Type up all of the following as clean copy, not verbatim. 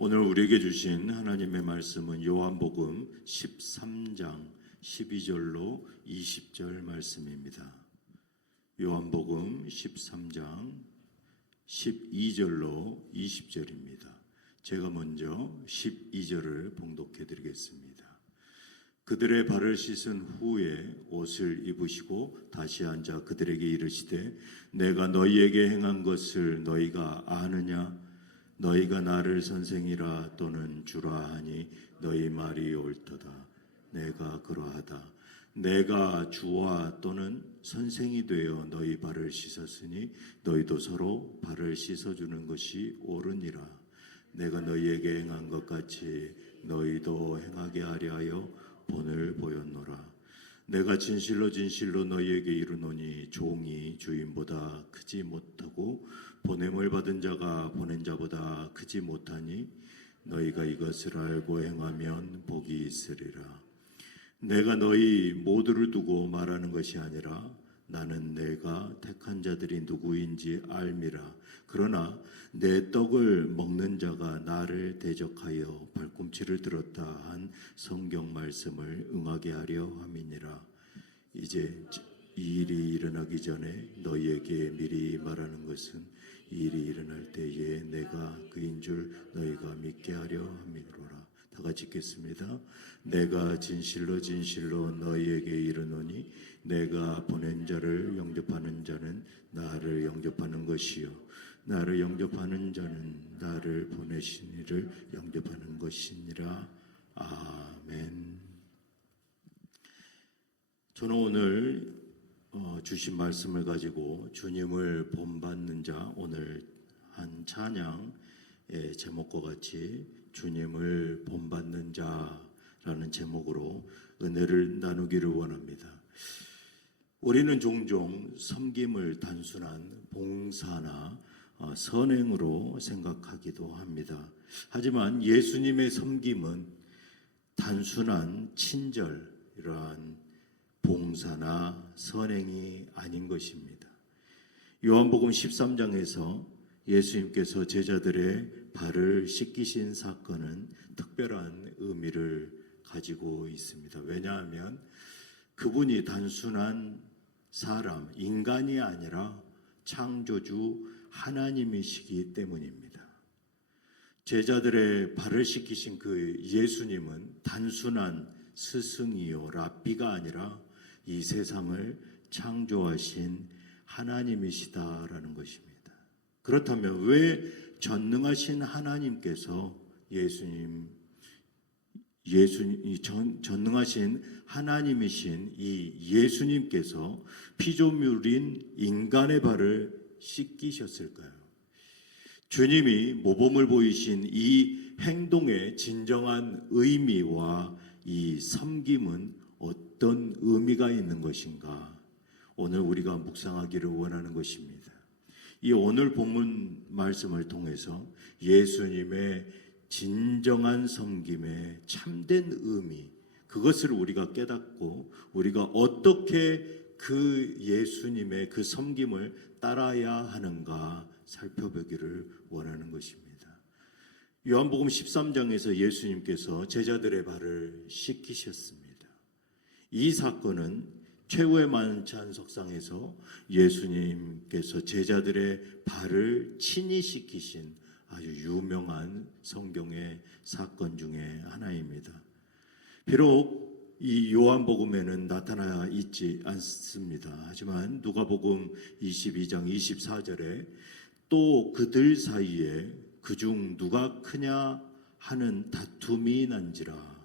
오늘 우리에게 주신 하나님의 말씀은 요한복음 13장 12절로 20절 말씀입니다. 요한복음 13장 12절로 20절입니다. 제가 먼저 12절을 봉독해 드리겠습니다. 그들의 발을 씻은 후에 옷을 입으시고 다시 앉아 그들에게 이르시되 내가 너희에게 행한 것을 너희가 아느냐? 너희가 나를 선생이라 또는 주라 하니 너희 말이 옳도다. 내가 그러하다. 내가 주와 또는 선생이 되어 너희 발을 씻었으니 너희도 서로 발을 씻어주는 것이 옳으니라. 내가 너희에게 행한 것 같이 너희도 행하게 하려 하여 본을 보였노라. 내가 진실로 진실로 너희에게 이르노니 종이 주인보다 크지 못하고 보냄을 받은 자가 보낸 자보다 크지 못하니 너희가 이것을 알고 행하면 복이 있으리라. 내가 너희 모두를 두고 말하는 것이 아니라 나는 내가 택한 자들이 누구인지 알미라. 그러나 내 떡을 먹는 자가 나를 대적하여 발꿈치를 들었다 한 성경 말씀을 응하게 하려 함이니라. 이제 이 일이 일어나기 전에 너희에게 미리 말하는 것은 이 일이 일어날 때에 내가 그인 줄 너희가 믿게 하려 함이로라. 다 같이 읽겠습니다. 내가 진실로 진실로 너희에게 이르노니 내가 보낸 자를 영접하는 자는 나를 영접하는 것이요 나를 영접하는 자는 나를 보내신 이를 영접하는 것이니라. 아멘. 저는 오늘 주신 말씀을 가지고 주님을 본받는 자, 오늘 한 찬양의 제목과 같이 주님을 본받는 자라는 제목으로 은혜를 나누기를 원합니다. 우리는 종종 섬김을 단순한 봉사나 선행으로 생각하기도 합니다. 하지만 예수님의 섬김은 단순한 친절, 이러한 봉사나 선행이 아닌 것입니다. 요한복음 13장에서 예수님께서 제자들의 발을 씻기신 사건은 특별한 의미를 가지고 있습니다. 왜냐하면 그분이 단순한 사람, 인간이 아니라 창조주 하나님이시기 때문입니다. 제자들의 발을 씻기신 그 예수님은 단순한 스승이요 랍비가 아니라 이 세상을 창조하신 하나님이시다라는 것입니다. 그렇다면 왜 전능하신 하나님께서 전능하신 하나님이신 이 예수님께서 피조물인 인간의 발을 씻기셨을까요? 주님이 모범을 보이신 이 행동의 진정한 의미와 이 섬김은 어떤 의미가 있는 것인가? 오늘 우리가 묵상하기를 원하는 것입니다. 이 오늘 본문 말씀을 통해서 예수님의 진정한 섬김의 참된 의미, 그것을 우리가 깨닫고 우리가 어떻게 그 예수님의 그 섬김을 따라야 하는가 살펴보기를 원하는 것입니다. 요한복음 13장에서 예수님께서 제자들의 발을 씻기셨습니다. 이 사건은 최후의 만찬 석상에서 예수님께서 제자들의 발을 친히 씻기신 아주 유명한 성경의 사건 중에 하나입니다. 비록 이 요한복음에는 나타나 있지 않습니다. 하지만 누가복음 22장 24절에 또 그들 사이에 그중 누가 크냐 하는 다툼이 난지라.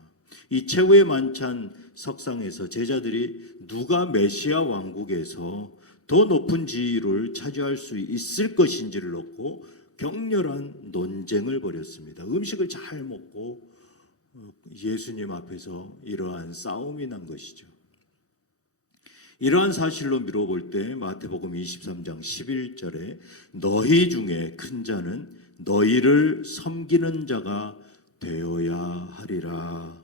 이 최후의 만찬 석상에서 제자들이 누가 메시아 왕국에서 더 높은 지위를 차지할 수 있을 것인지를 놓고 격렬한 논쟁을 벌였습니다. 음식을 잘 먹고 예수님 앞에서 이러한 싸움이 난 것이죠. 이러한 사실로 미뤄볼 때 마태복음 23장 11절에 너희 중에 큰 자는 너희를 섬기는 자가 되어야 하리라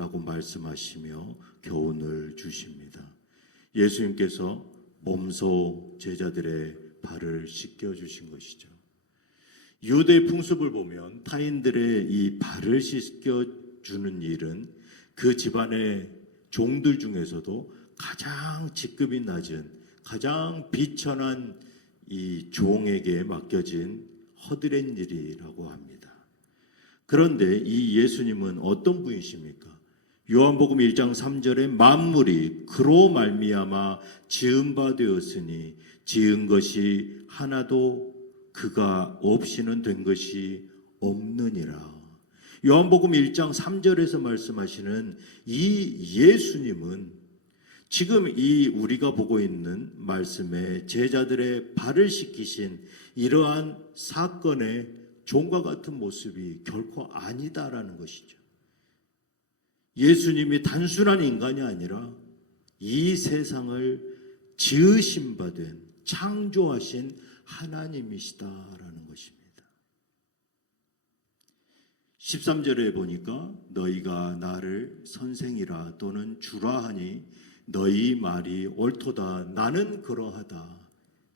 라고 말씀하시며 교훈을 주십니다. 예수님께서 몸소 제자들의 발을 씻겨주신 것이죠. 유대 풍습을 보면 타인들의 이 발을 씻겨주는 일은 그 집안의 종들 중에서도 가장 직급이 낮은, 가장 비천한 이 종에게 맡겨진 허드렛 일이라고 합니다. 그런데 이 예수님은 어떤 분이십니까? 요한복음 1장 3절에 만물이 그로 말미암아 지은 바 되었으니 지은 것이 하나도 그가 없이는 된 것이 없느니라. 요한복음 1장 3절에서 말씀하시는 이 예수님은 지금 이 우리가 보고 있는 말씀에 제자들의 발을 씻기신 이러한 사건의 종과 같은 모습이 결코 아니다라는 것이죠. 예수님이 단순한 인간이 아니라 이 세상을 지으신 바 된 창조하신 하나님이시다라는 것입니다. 13절에 보니까 너희가 나를 선생이라 또는 주라 하니 너희 말이 옳도다. 나는 그러하다.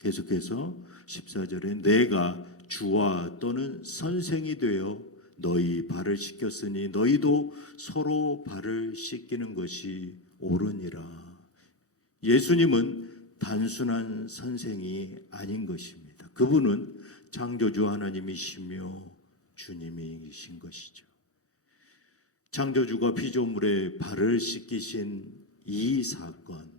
계속해서 14절에 내가 주와 또는 선생이 되어 너희 발을 씻겼으니 너희도 서로 발을 씻기는 것이 옳으니라. 예수님은 단순한 선생이 아닌 것입니다. 그분은 창조주 하나님이시며 주님이신 것이죠. 창조주가 피조물의 발을 씻기신 이 사건,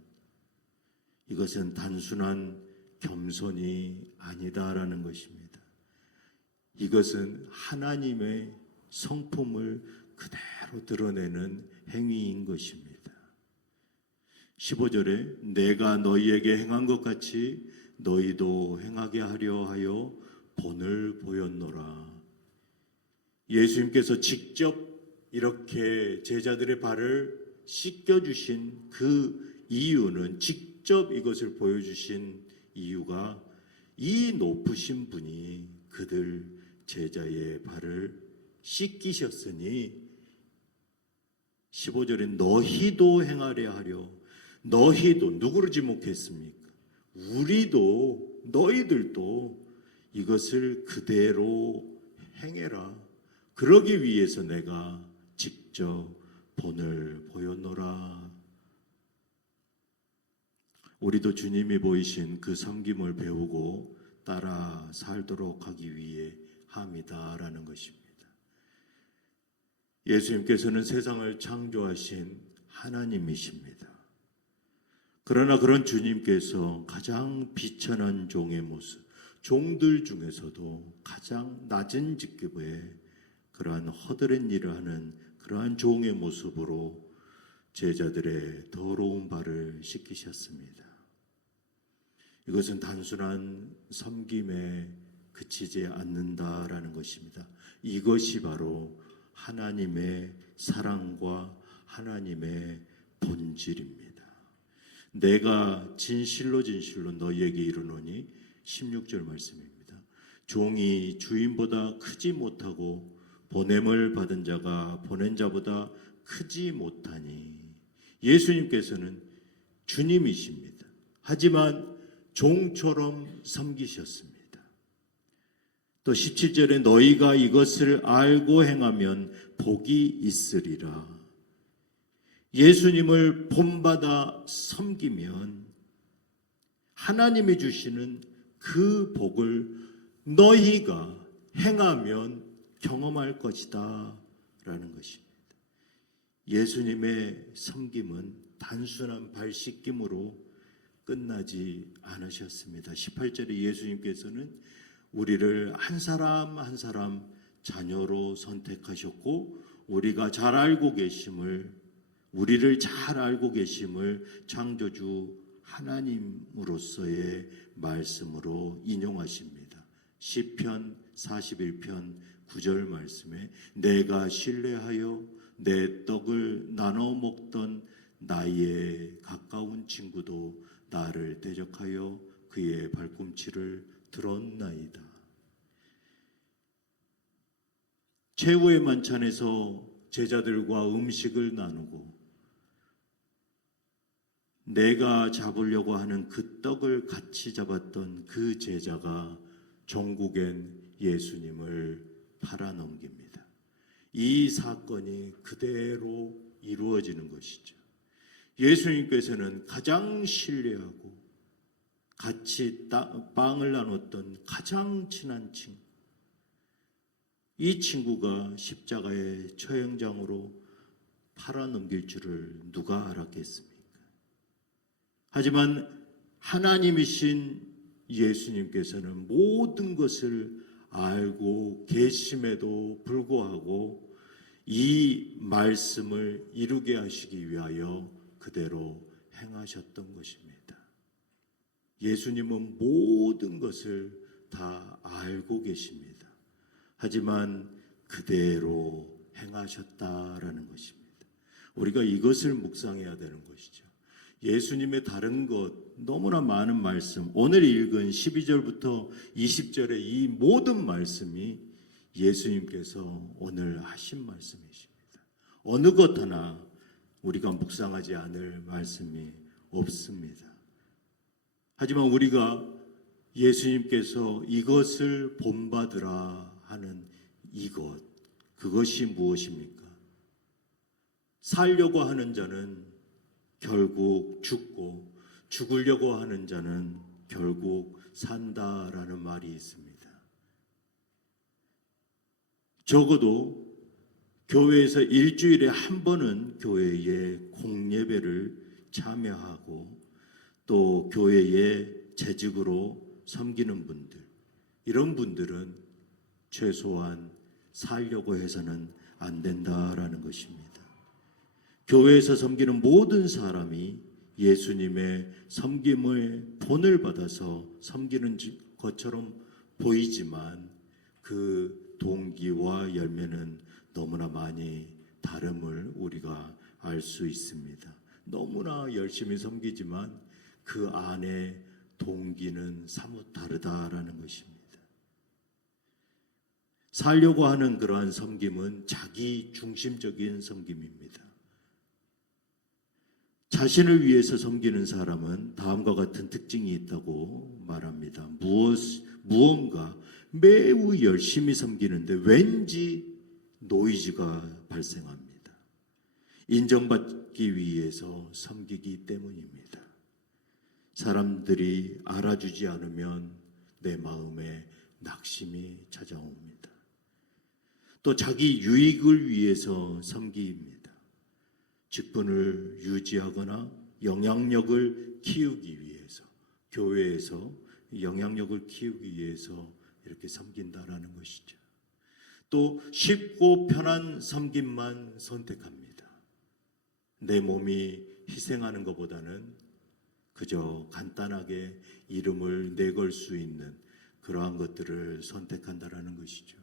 이것은 단순한 겸손이 아니다라는 것입니다. 이것은 하나님의 성품을 그대로 드러내는 행위인 것입니다. 15절에 내가 너희에게 행한 것 같이 너희도 행하게 하려 하여 본을 보였노라. 예수님께서 직접 이렇게 제자들의 발을 씻겨주신 그 이유는, 직접 이것을 보여주신 이유가 이 높으신 분이 그들 제자의 발을 씻기셨으니 15절에 너희도 행하려 하려. 너희도 누구를 지목했습니까? 우리도, 너희들도 이것을 그대로 행해라. 그러기 위해서 내가 직접 본을 보였노라. 우리도 주님이 보이신 그 섬김을 배우고 따라 살도록 하기 위해 함이다라는 것입니다. 예수님께서는 세상을 창조하신 하나님이십니다. 그러나 그런 주님께서 가장 비천한 종의 모습, 종들 중에서도 가장 낮은 직급의 그러한 허드렛 일을 하는 그러한 종의 모습으로 제자들의 더러운 발을 씻기셨습니다. 이것은 단순한 섬김에 그치지 않는다라는 것입니다. 이것이 바로 하나님의 사랑과 하나님의 본질입니다. 내가 진실로 진실로 너희에게 이르노니 16절 말씀입니다. 종이 주인보다 크지 못하고 보냄을 받은 자가 보낸 자보다 크지 못하니. 예수님께서는 주님이십니다. 하지만 종처럼 섬기셨습니다. 또 17절에 너희가 이것을 알고 행하면 복이 있으리라. 예수님을 본받아 섬기면 하나님이 주시는 그 복을 너희가 행하면 경험할 것이다 라는 것입니다. 예수님의 섬김은 단순한 발 씻김으로 끝나지 않으셨습니다. 18절에 예수님께서는 우리를 한 사람 한 사람 자녀로 선택하셨고 우리가 잘 알고 계심을, 우리를 잘 알고 계심을 창조주 하나님으로서의 말씀으로 인용하십니다. 시편 41편 9절 말씀에 내가 신뢰하여 내 떡을 나눠 먹던 나의 가까운 친구도 나를 대적하여 그의 발꿈치를 들었나이다. 최후의 만찬에서 제자들과 음식을 나누고 내가 잡으려고 하는 그 떡을 같이 잡았던 그 제자가 종국엔 예수님을 팔아넘깁니다. 이 사건이 그대로 이루어지는 것이죠. 예수님께서는 가장 신뢰하고 같이 빵을 나눴던 가장 친한 친구, 이 친구가 십자가의 처형장으로 팔아넘길 줄을 누가 알았겠습니까? 하지만 하나님이신 예수님께서는 모든 것을 알고 계심에도 불구하고 이 말씀을 이루게 하시기 위하여 그대로 행하셨던 것입니다. 예수님은 모든 것을 다 알고 계십니다. 하지만 그대로 행하셨다라는 것입니다. 우리가 이것을 묵상해야 되는 것이죠. 예수님의 다른 것, 너무나 많은 말씀, 오늘 읽은 12절부터 20절의 이 모든 말씀이 예수님께서 오늘 하신 말씀이십니다. 어느 것 하나 우리가 묵상하지 않을 말씀이 없습니다. 하지만 우리가 예수님께서 이것을 본받으라 하는 이것, 그것이 무엇입니까? 살려고 하는 자는 결국 죽고 죽으려고 하는 자는 결국 산다라는 말이 있습니다. 적어도 교회에서 일주일에 한 번은 교회의 공예배를 참여하고 또 교회의 재직으로 섬기는 분들, 이런 분들은 최소한 살려고 해서는 안 된다라는 것입니다. 교회에서 섬기는 모든 사람이 예수님의 섬김의 본을 받아서 섬기는 것처럼 보이지만 그 동기와 열매는 너무나 많이 다름을 우리가 알 수 있습니다. 너무나 열심히 섬기지만 그 안에 동기는 사뭇 다르다라는 것입니다. 살려고 하는 그러한 섬김은 자기 중심적인 섬김입니다. 자신을 위해서 섬기는 사람은 다음과 같은 특징이 있다고 말합니다. 무언가 매우 열심히 섬기는데 왠지 노이즈가 발생합니다. 인정받기 위해서 섬기기 때문입니다. 사람들이 알아주지 않으면 내 마음에 낙심이 찾아옵니다. 또 자기 유익을 위해서 섬깁니다. 직분을 유지하거나 영향력을 키우기 위해서, 교회에서 영향력을 키우기 위해서 이렇게 섬긴다라는 것이죠. 또 쉽고 편한 섬김만 선택합니다. 내 몸이 희생하는 것보다는 그저 간단하게 이름을 내걸 수 있는 그러한 것들을 선택한다라는 것이죠.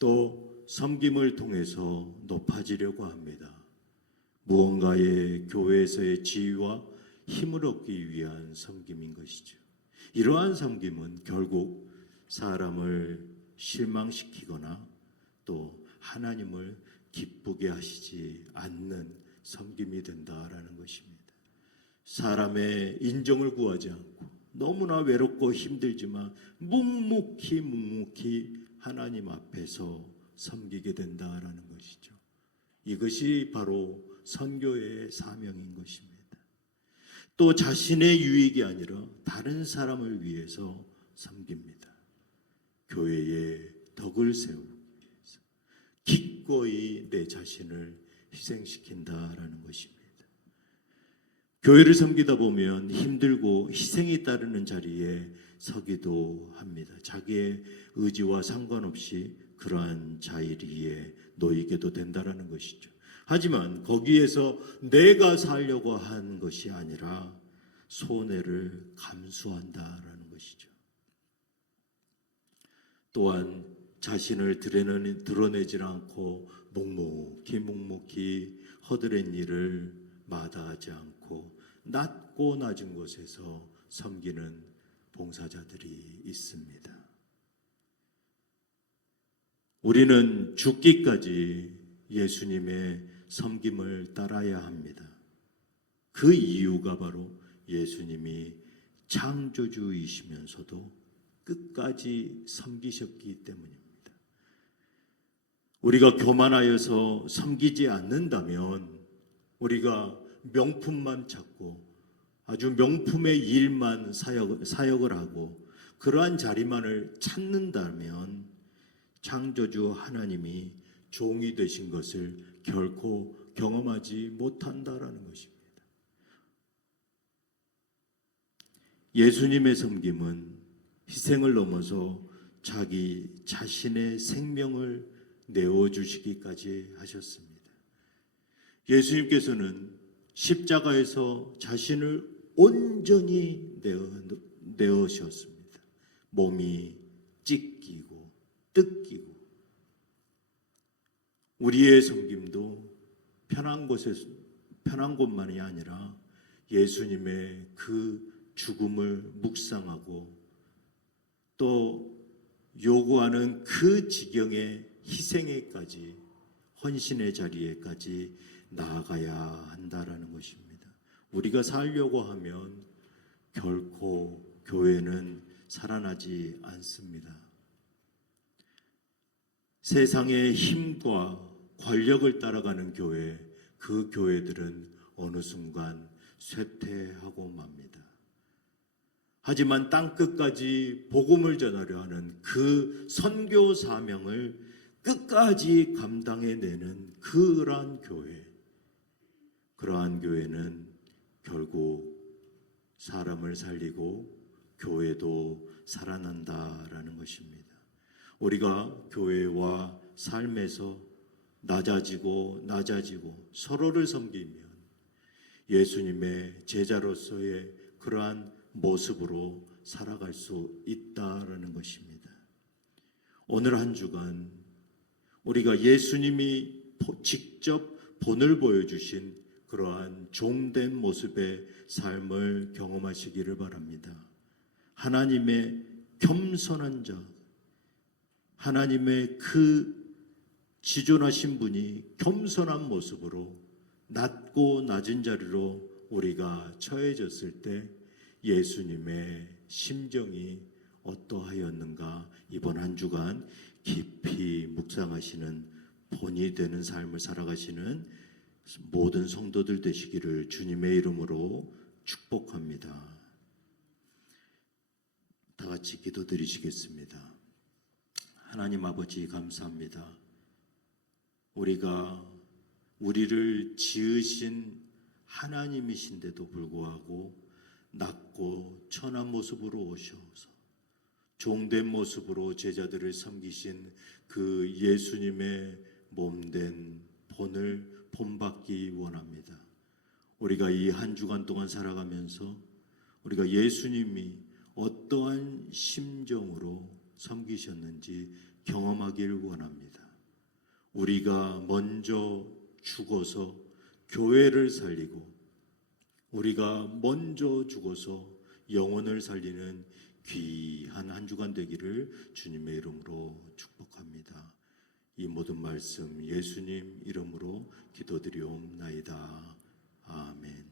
또 섬김을 통해서 높아지려고 합니다. 무언가의 교회에서의 지위와 힘을 얻기 위한 섬김인 것이죠. 이러한 섬김은 결국 사람을 실망시키거나 또 하나님을 기쁘게 하시지 않는 섬김이 된다라는 것입니다. 사람의 인정을 구하지 않고 너무나 외롭고 힘들지만 묵묵히 하나님 앞에서 섬기게 된다라는 것이죠. 이것이 바로 선교의 사명인 것입니다. 또 자신의 유익이 아니라 다른 사람을 위해서 섬깁니다. 교회의 덕을 세우기 위해서 기꺼이 내 자신을 희생시킨다라는 것입니다. 교회를 섬기다 보면 힘들고 희생이 따르는 자리에 서기도 합니다. 자기의 의지와 상관없이 그러한 자리에 놓이게도 된다라는 것이죠. 하지만 거기에서 내가 살려고 한 것이 아니라 손해를 감수한다라는 것이죠. 또한 자신을 드러내지 않고 묵묵히 허드렛 일을 마다하지 않고 낮고 낮은 곳에서 섬기는 봉사자들이 있습니다. 우리는 죽기까지 예수님의 섬김을 따라야 합니다. 그 이유가 바로 예수님이 창조주이시면서도 끝까지 섬기셨기 때문입니다. 우리가 교만하여서 섬기지 않는다면 우리가 명품만 찾고 아주 명품의 일만 사역을 하고 그러한 자리만을 찾는다면 창조주 하나님이 종이 되신 것을 결코 경험하지 못한다라는 것입니다. 예수님의 섬김은 희생을 넘어서 자기 자신의 생명을 내어주시기까지 하셨습니다. 예수님께서는 십자가에서 자신을 온전히 내어주셨습니다. 몸이 찢기고 뜯기고 우리의 섬김도 편한 곳만이 아니라 예수님의 그 죽음을 묵상하고 또 요구하는 그 지경의 희생에까지 헌신의 자리에까지 나아가야 한다라는 것입니다. 우리가 살려고 하면 결코 교회는 살아나지 않습니다. 세상의 힘과 권력을 따라가는 교회, 그 교회들은 어느 순간 쇠퇴하고 맙니다. 하지만 땅끝까지 복음을 전하려 하는 그 선교 사명을 끝까지 감당해내는 그러한 교회는 결국 사람을 살리고 교회도 살아난다라는 것입니다. 우리가 교회와 삶에서 낮아지고 서로를 섬기면 예수님의 제자로서의 그러한 모습으로 살아갈 수 있다라는 것입니다. 오늘 한 주간 우리가 예수님이 직접 본을 보여주신 그러한 종된 모습의 삶을 경험하시기를 바랍니다. 하나님의 겸손한 자, 하나님의 그 지존하신 분이 겸손한 모습으로 낮고 낮은 자리로 우리가 처해졌을 때 예수님의 심정이 어떠하였는가 이번 한 주간 깊이 묵상하시는 본이 되는 삶을 살아가시는 모든 성도들 되시기를 주님의 이름으로 축복합니다. 다 같이 기도드리시겠습니다. 하나님 아버지 감사합니다. 우리를 지으신 하나님이신데도 불구하고 낮고 천한 모습으로 오셔서 종된 모습으로 제자들을 섬기신 그 예수님의 몸된 본을 본받기 원합니다. 우리가 이 한 주간 동안 살아가면서 우리가 예수님이 어떠한 심정으로 섬기셨는지 경험하길 원합니다. 우리가 먼저 죽어서 교회를 살리고 우리가 먼저 죽어서 영혼을 살리는 귀한 한 주간 되기를 주님의 이름으로 축복합니다. 이 모든 말씀 예수님 이름으로 기도드리옵나이다. 아멘.